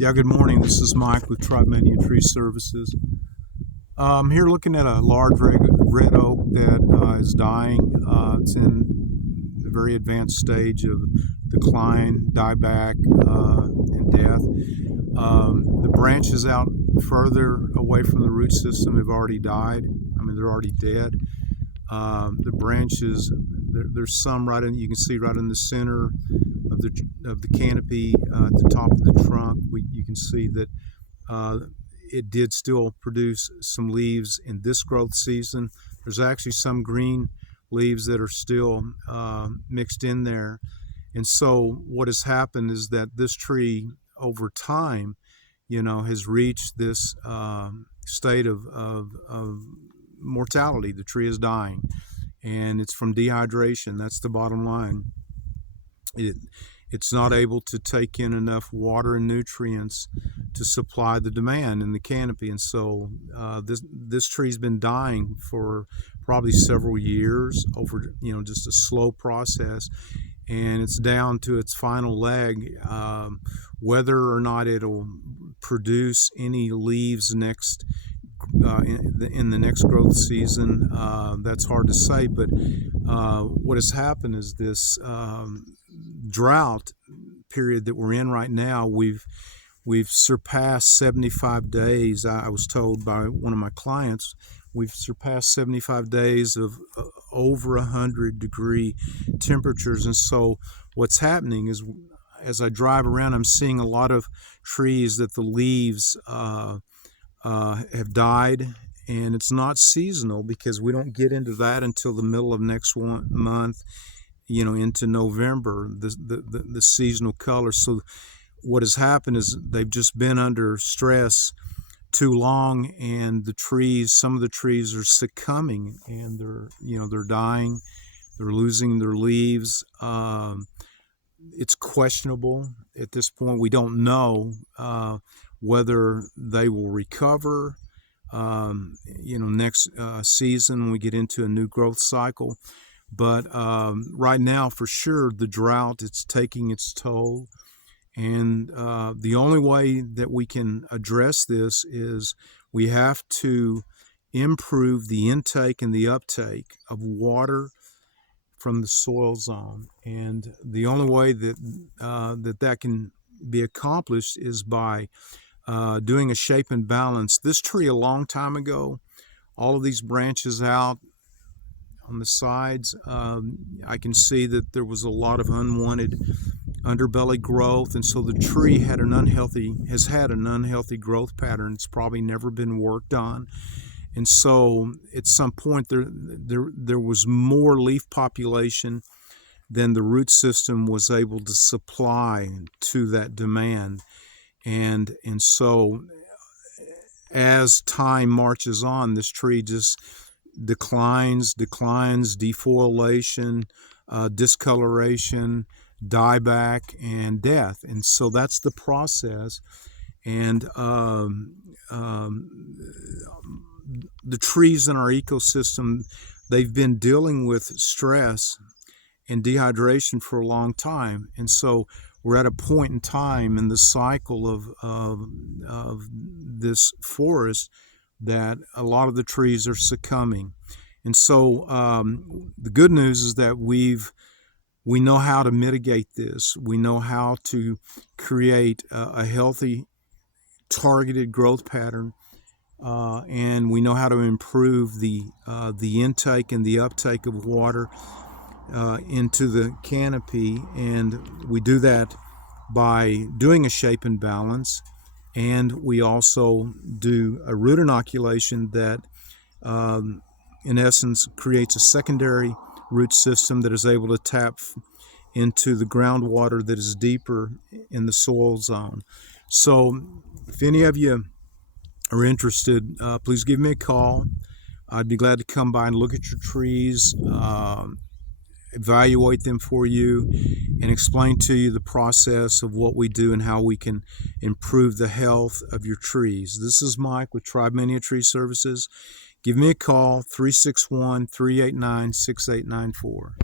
Yeah, good morning. This is Mike with Tribemania Tree Services. I'm here looking at a large red oak that is dying. It's in a very advanced stage of decline, dieback, and death. The branches out further away from the root system have already died. I mean, they're already dead. The branches, there's some right in, you can see right in the center of the canopy, at the top of the trunk. You can see that it did still produce some leaves in this growth season. There's actually some green leaves that are still mixed in there. And so what has happened is that this tree over time, has reached this state of mortality. The tree is dying, and it's from dehydration. That's the bottom line. It's not able to take in enough water and nutrients to supply the demand in the canopy, and so this tree's been dying for probably several years over just a slow process, and it's down to its final leg. Whether or not it'll produce any leaves next in the next growth season, that's hard to say. But what has happened is this drought period that we're in right now, we've surpassed 75 days. I was told by one of my clients, we've surpassed 75 days of over 100-degree temperatures. And so what's happening is, as I drive around, I'm seeing a lot of trees that the leaves have died, and it's not seasonal because we don't get into that until the middle of next month, into November, the seasonal colors. So what has happened is they've just been under stress too long, and some of the trees are succumbing, and they're dying, they're losing their leaves. It's questionable at this point. We don't know whether they will recover next season when we get into a new growth cycle. But right now, for sure, the drought, it's taking its toll. And the only way that we can address this is we have to improve the intake and the uptake of water from the soil zone. And the only way that can be accomplished is by doing a shape and balance. This tree, a long time ago, all of these branches out on the sides, I can see that there was a lot of unwanted underbelly growth, and so the tree has had an unhealthy growth pattern. It's probably never been worked on, and so at some point there was more leaf population than the root system was able to supply to that demand, and so as time marches on, this tree just declines, defoliation, discoloration, dieback, and death. And so that's the process. And the trees in our ecosystem, they've been dealing with stress and dehydration for a long time. And so we're at a point in time in the cycle of this forest that a lot of the trees are succumbing. And so the good news is that we know how to mitigate this. We know how to create a healthy, targeted growth pattern, and we know how to improve the intake and the uptake of water into the canopy. And we do that by doing a shape and balance. And we also do a root inoculation that, in essence, creates a secondary root system that is able to tap into the groundwater that is deeper in the soil zone. So if any of you are interested, please give me a call. I'd be glad to come by and look at your trees, evaluate them for you, and explain to you the process of what we do and how we can improve the health of your trees. This is Mike with Tribemania Tree Services. Give me a call, 361-389-6894.